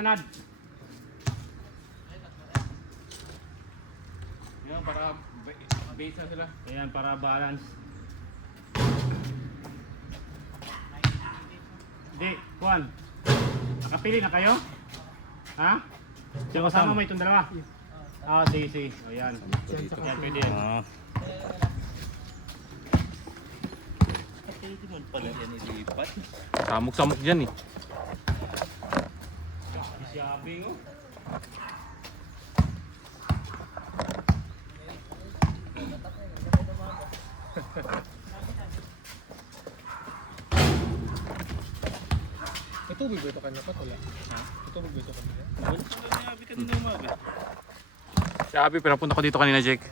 Nad. Yan, para base na sila. Ayan, para balance. Hindi, Juan. Nakapili na kayo? Ha? Yung kasama mo itong dalawa? Ah, sige. O yan. Yan, pwede yan. Pwede mo pala yan ilipat. Samok-samok dyan eh. Shopping oh. May tubig ba ito kanina pa? Wala. May tubig ba ito kanina? Wala ka na yabi kanina umabi. Si Abby, pinapunta ko dito kanina, Jake.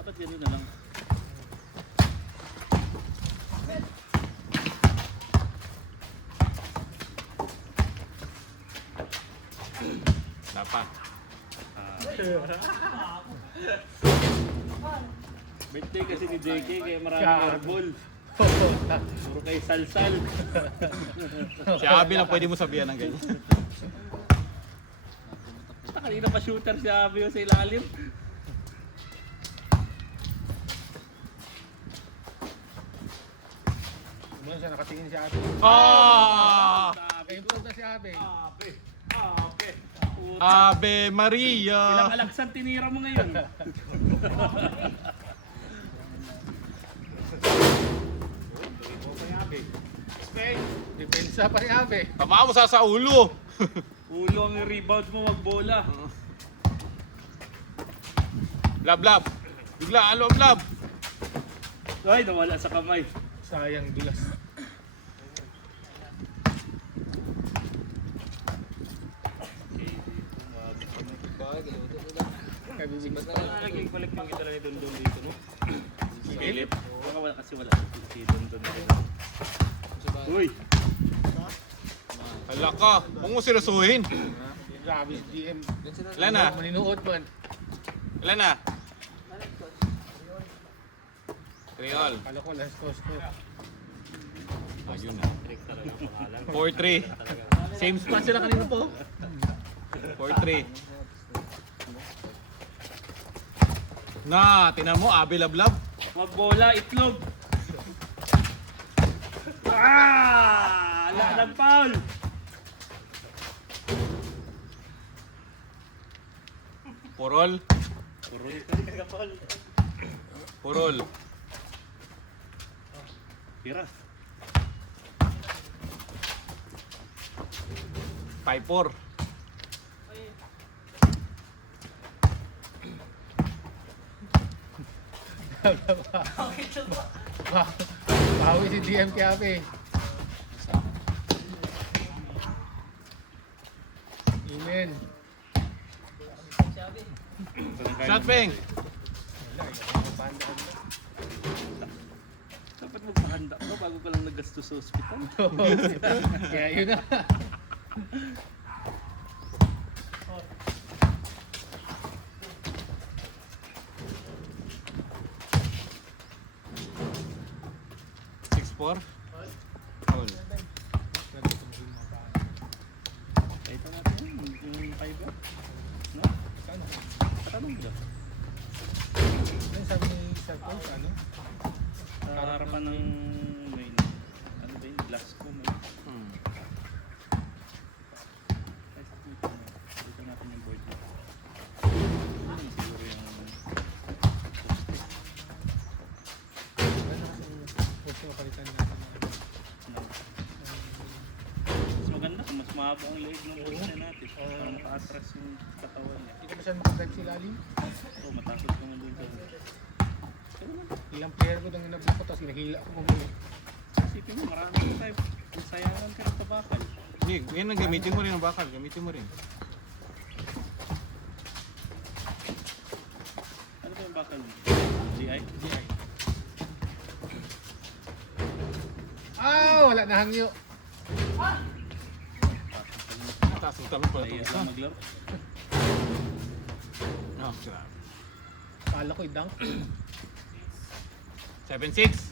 Dapat ganun na lang. Dapat. Birthday kasi ni JK kaya maraming airball. Puro kay salsal. Si Abby na pwede mo sabihan ng ganyan. Kanina pa shooter si Abby sa ilalim. Muna siya nakatingin si Abe. Ah! Improve na si Abe. Ave Maria! Ilang alaksan tinira mo ngayon? Depensa pa ni Abe. Tama mo sa ulo! Ulo ang rebound mo, wag bola. Lab. Bigla, lab. Ay, nawala sa kamay. Sayang dulas. Kabibig na. Naging collect yung kita lang ni Dondon dito, no? Philip. Baka wala kasi wala si Dondon dito. Uy! Hala ka, huwag mo sinusuhin. Grabe si GM. Ilan na? Maninuot man. Ilan na? Triol. Kala ko last cost ko. Ayun na. 4-3. Same spot sila kanina po. 4-3. Na, tinan mo, Abby Lablab. Wag bola, itlog! Ah! Wala ng foul! Purol. Purol. Tira. 5-4. Bawi si GM kay Abe. Amen. Shot ping. Dapat magpahanda ka bago ka lang naggastos sa ospital. Kaya yun na. Four. Hold. Ito natin yung kaiba. No? Katanong ba? Ano sabi ni Sir Paul? Ano? Sa harapan ng main. Ano ba yun? Glass ko mo. Dito natin yung board. Siguro yung... Gusto ko palitan natin. Mas maganda kung mas mahaba ang leeg ng board na natin. Para maka-atras yung katawan niya. Hindi ko ba siya makagad si Lalim? Oo, matakot ka nga doon sa... Ilang player ko nang nablock ko tapos hinahila ko mamuli. Isipin mo, maraming type. Sayangan ka ng tabakal. Hindi, yan ang gamitin mo rin ang bakal. Gamitin mo rin. Ano ba yung bakal mo? DI? DI. Ah, wala na hangyo. Taas mo talong pala ito. Ayos lang maglaro. Oh, grabe. Kala ko i-dunk. 7-6.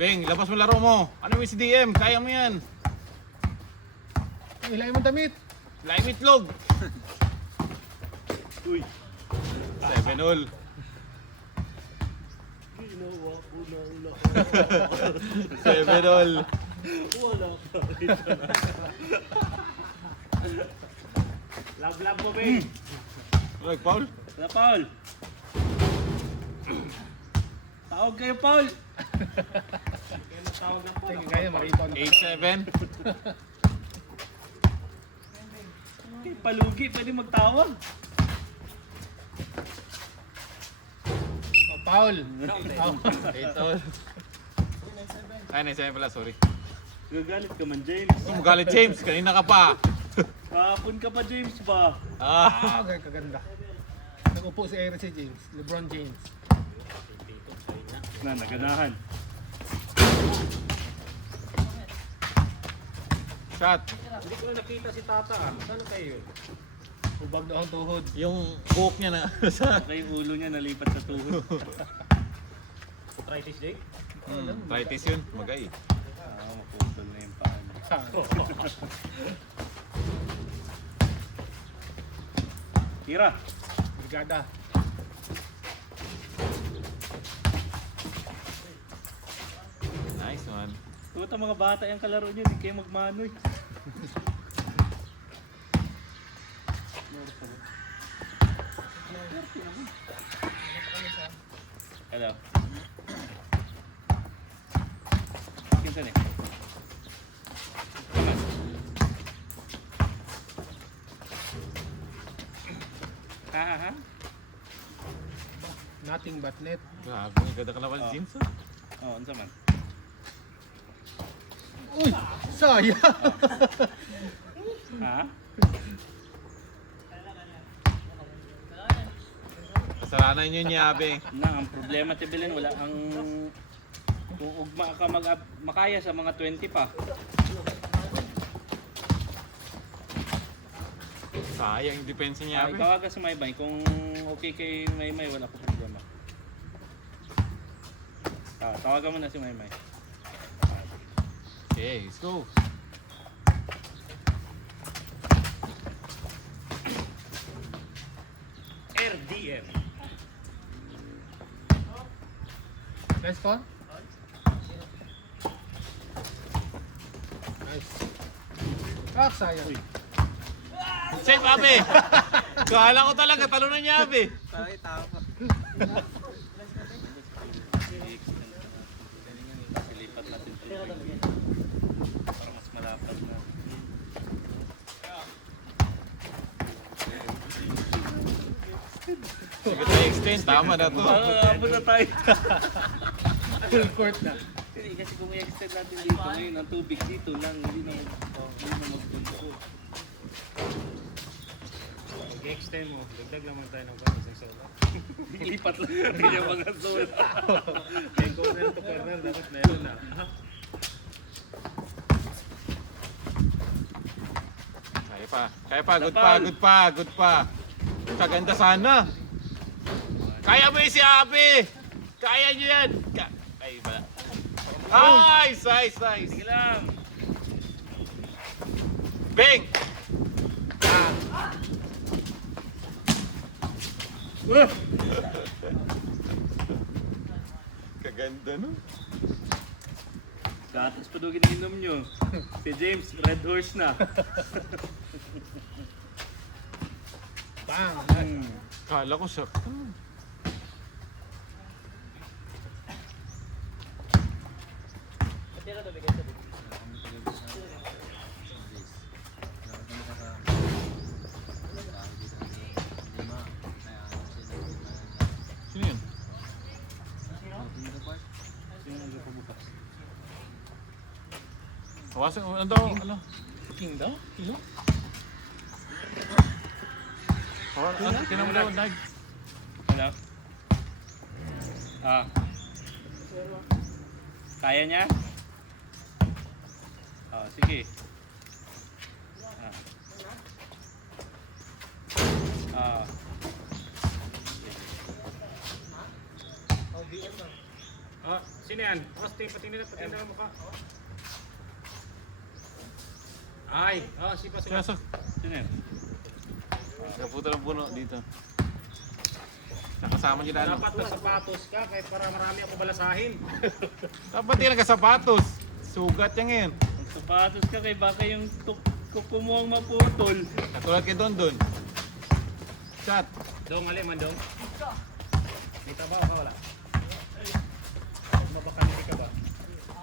Beng, labas mo laro mo. Ano mo si DM? Kaya mo yan. Hilahin mo damit. Live itlog. Uy. 7-all. Ginawa ko na ulang. 7-all. Wala pa rin. Love mo, babe. Ay, Paul. Wala, Paul. Tawag kayo, Paul. Sige, kaya marito na. 8-7. Okay, palugi. Pwede magtawag. Oh, Paul. 8-all. Ay, 9-7 pala, sorry. Gagalit ka man, James. Kung magalit James, kanina ka pa. Kahapon ka pa, James ba? Ah. Kaganda. Nag-upo si Aaron si James. LeBron James. Na, naganahan. Shot. Hindi ko na nakita si Tata. Saan kayo? Hubag na ang tuhod. Yung buhok niya na sa... Saka yung ulo niya nalipat sa tuhod. Arthritis, Jake? Tritis yun, magay. Maputol na yung paan. Tira. Brigada. Nice one. Tuta mga bata yung kalaro niyo, di kayo magmanoy. Hello. Kinsan eh? Ha? Nothing but net. Grabe, ang ganda ka naman, James. Oh, ano man? Uy! Sayang! Ha? Kasalanan yun niya, Abe. Na, ang problema tibilin, wala ang... Kung ugma ka makaya sa mga 20 pa. Sayang yung depensa niya, Ay, Abe. tawagan si Maymay. Kung okay kay Maymay, wala ko problema. Tawagan mo na si Maymay. Okay, let's go. RDM. Nice call. Nice. Ah, sayang. Save, Abe! Kala ko talaga, talunan niya, Abe. Silipat natin ito. Para mas malapad na. Sige tayo extend, tama na to. Abot na tayo. Full court na. Hindi kasi kung i-extend natin dito ngayon, ang tubig dito lang, hindi na magpunto. Pag-extend mo, dagdag naman tayo ng bago sa solo. Lipat lang, hindi niya mga zone. Kaya corner to corner, dapat meron na. Kaya pa, good pa. Kaganda sana. Kaya mo yun si Abe! Kaya niyo yan! Ay, wala. Nice! Sige lang. Bang! Kaganda, no? Gatas pa daw ininom nyo. Si James, red horse na. Bang! Kala ko siya. Sino yun? Hawasan, ano daw? Ano? King daw? Kilo? Hawasan, tinan mo daw, Dag. Ano? Kaya niya? Sige. Oh, sino yan? Pati patingin ang mukha. Ay, oh, si Pasok. Pasok. Sino yan? Kaputo ng puno dito. Nakasama niyo na ano? Dapat sapatos ka kahit para marami ako balasahin. Dapat yung nagkasapatos. Sugat yan ngayon. Ang sapatos ka kay baka yung kuko mo ang maputol. Katulad kay Don. Shot. Dong, ali man dong. May trabaho ka wala? Mabakanili ka ba?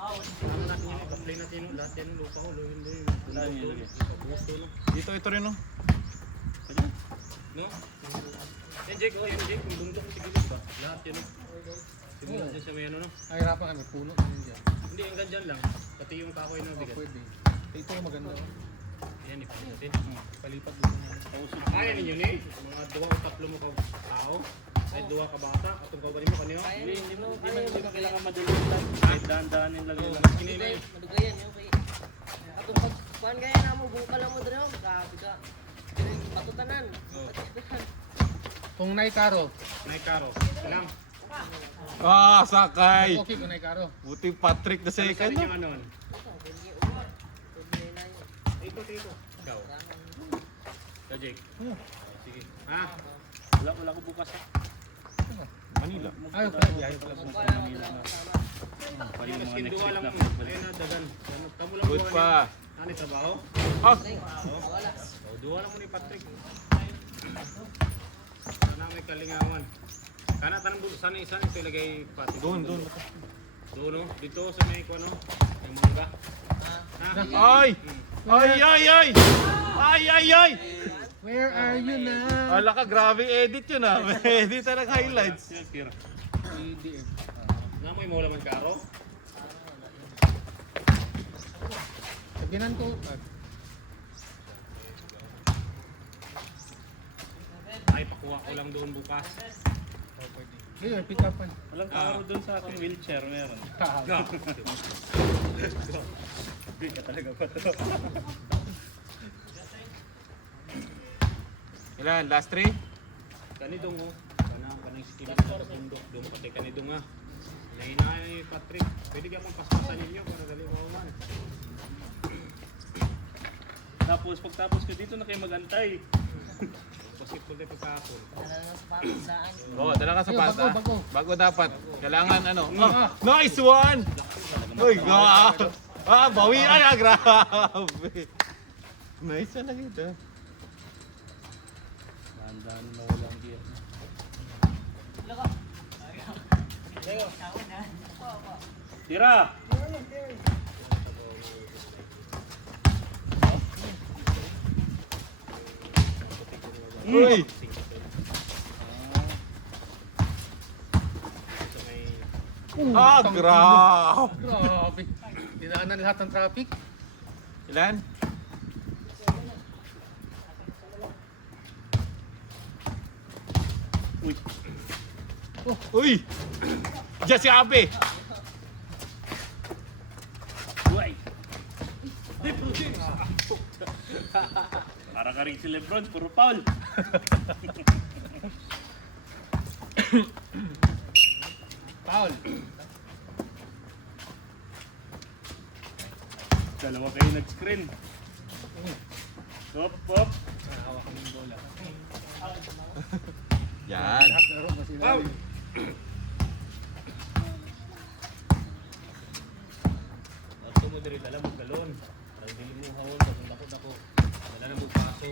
Ano natin yun? I-play natin yun. Lahat yan yung lupa ko. Luhin. Saan yun ilagay? Gusto no? Ito rin no. No? Yan Jake, oh yan Jake. Yung bundok sa gilid ba? Lahat yun no? Simula dyan sa may ano no? Ay, hirapan kami. Puno na yun dyan. Hindi, hanggang dyan lang. Pati yung kahoy na Oh, bigat. pwede. Ito yung maganda. Oh. Yan, ipagod natin. Palipat dito na. Kausap Kaya ninyo ni? Mga 2 o 3 mo ka tao. Ay 2 ka bata. Atong kaugaling mo kanino? Hindi mo kailangan madulog lang. Kahit dahan-dahanin lang yun. Kinila yun. Madugayan yun kay atong pagkuhan gaya na mo buka lang mo dre grabe ka patutanan Kung naikaro, Naikaro. Ilang? Ah, sakay. okay kung naikaro. Buti Patrick na Ano second. sabi niyo ano? pwede na yun Ito. Ikaw. Ikaw Jake. Sige. Ha? Wala ko bukas ha. Manila. Ay, okay. Biyahe pala. buka lang mo dre sama Pari yung mga Maskin next duwa week lang lang. mo. Ayun na, dagan. Kamu lang Good duwa pa. niya. Ano yung trabaho? Ah, wala Oh, duwa lang mo ni Patrick. Sana may kalingawan. Kana tanong doon sana isa ito ilagay Patrick. doon. Doon no? Dito sa may kuno. Yung mangga. Ha? Ay! Ay! Where are you now? Ala ka, grabe edit yun ah. Edit na ng highlights. Yan, tira. EDM. Namoy mo laman karo. Sabinan ko. Ay, pakuha ko lang doon bukas. Pwede. Ngayon, pick upan. Walang karo doon sa aking wheelchair meron. Hindi ka talaga ba ito? Ilan? Last 3? Kanidong oh. Kanang skillet sa bundok. Doon pati kanidong ah. Nahinaan ni Patrick. Pwede ka pang paspasan ninyo para dali mauman. Tapos pagtapos ko dito na kayo magantay. Possible tayo pagkakapon. wala na sa pagdaan Oo, dala ka sa Ayun, pata. bago. Bago dapat. Kailangan ano. Ah, nice one! Uy, grabe. Ah, bawian ah, grabe. Nice one lang ito. Dahan-dahan na walang gear. Tira! Uy! Ah, grabe. Grabe. Dinaanan lahat ng traffic. Ilan? Uy! Uy! Diyan si Abe. Uy! Para ka rin si Lebron, puro foul. Foul. Dalawa kayo nag-screen. Hop, hop. Hawak kami ng bola. Yan. Lahat laro na sila. Ito mo diri dala mo galon. Para dili mo hawon sa dako. Wala na mo paso.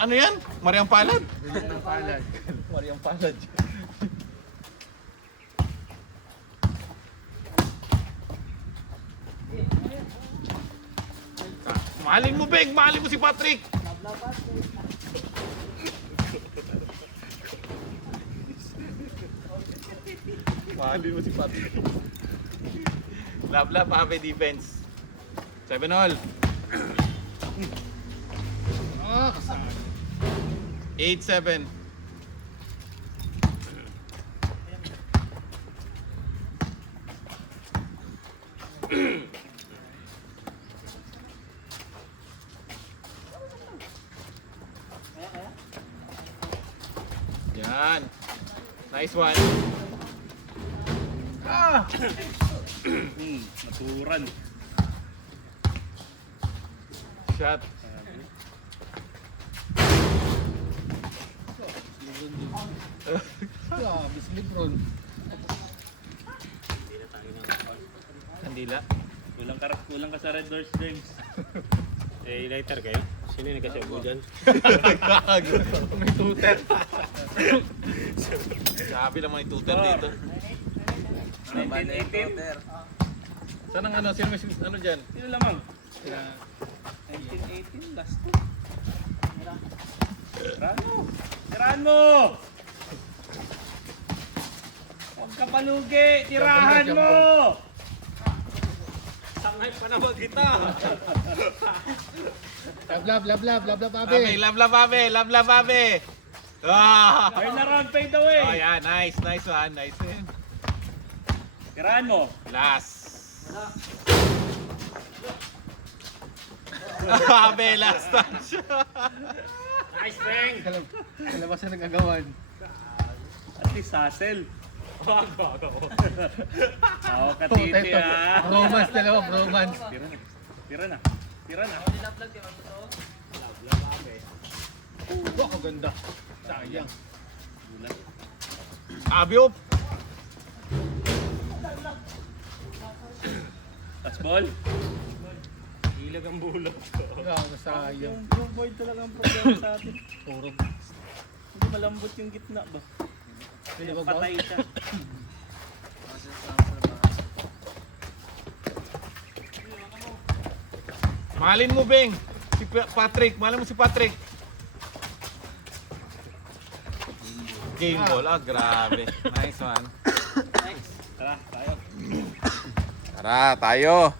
Ano yan? Mariang Palad? Bilis ng palad. Mariang Palad. Mahalin mo, Beg! Mahalin mo si Patrick! Mahalin mo si Patrick. Love, Ave defense. 7 all. Ah, kasama. 8-7. Yan. Nice one. Naturan. Shot. Grabe si Lebron. Kandila. Kulang ka sa Red Doors, James. Eh, lighter kayo? Sino yung nagkasyabu dyan? Gago. May tuter. Sabi naman yung tutor dito. 1918. Saan ang ano? Sino may ano dyan? Sino lamang? 1918, last two. Tirahan mo! Huwag ka palugi! Tirahan mo! Sangay pa naman kita. Lab, Abe, love, abe. Ah! Turn around, fade away! Oh, yeah, nice one, nice one. Tirahan mo! Last. Abe, last touch. Nice, Beng! Kalabas na nag-agawan. At least hustle. Oo, katiti ah. Bromance, dalawa bromance. Tira na. Dinaplag, di ba? Totoo? Wow, ang ganda. Sayang. Abe, up. Touch ball. Ilag ang bulok. Grabe, sayang. Yung board talaga ang problema sa atin. Puro. Hindi malambot yung gitna ba? Hindi ba Patay siya. Mahalin mo, Beng. Si Patrick. Mahalin mo si Patrick. Game ball. Ah, grabe. Nice one. Tara, tayo. Tara, tayo.